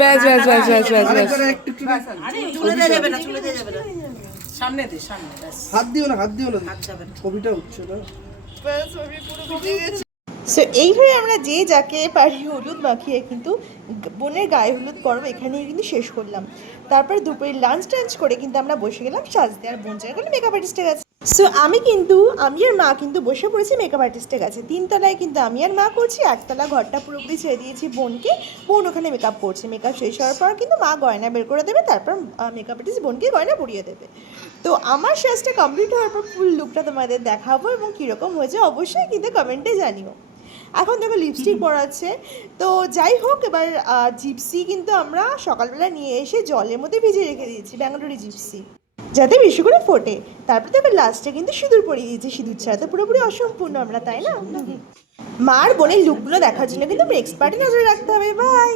ব্যাস ব্যাস ব্যাস ব্যাস ব্যাস ব্যাস। চুলে দেওয়া যাবে না, চুলে দেওয়া যাবে না। সামনে দে, সামনে ব্যাস। হাত দিও না, হাত দিও না, হাত যাবে না। ছবিটা উঠছে না। সো এইভাবে আমরা যে যাকে পারি হলুদ মাখিয়ে কিন্তু বোনের গায়ে হলুদ পর্ব এখানেই কিন্তু শেষ করলাম। তারপর দুপুরে লাঞ্চ টাঞ্চ করে কিন্তু আমরা বসে গেলাম সাজতে, আর বোন চলে গেলো মেকআপ আর্টিস্টের কাছে। সো আমি আর মা কিন্তু বসে পড়েছি মেকআপ আর্টিস্টের কাছে। 3 তলায় কিন্তু আমি আর মা করছি, 8 তলা ঘরটা পুরোপুরি ছেড়ে দিয়েছি বোনকে। বোন ওখানে মেকআপ করছে। মেকআপ শেষ হওয়ার পর কিন্তু মা গয়না বের করে দেবে, তারপর মেকআপ আর্টিস্ট বোনকে গয়না পরিয়ে দেবে। তো আমার সাজটা কমপ্লিট হওয়ার পর ফুল লুকটা তোমাদের দেখাবো এবং কীরকম হয়েছে অবশ্যই কিন্তু কমেন্টে জানিও। এখন দেখো লিপস্টিক পরাচ্ছে। তো যাই হোক, এবার জিপসি কিন্তু আমরা সকালবেলা নিয়ে এসে জলের মধ্যে ভিজিয়ে রেখে দিয়েছি, ব্যাঙ্গালোরি জিপসি, যাতে বেশি করে ফোটে। তারপর দেখো লাস্টে কিন্তু সিঁদুর পরিয়ে দিয়েছি। সিঁদুর ছাড়া তো পুরোপুরি অসম্পূর্ণ আমরা, তাই না? মার বোনের লুকগুলো দেখার জন্য কিন্তু নেক্সট পার্টে নজরে রাখতে হবে। বাই।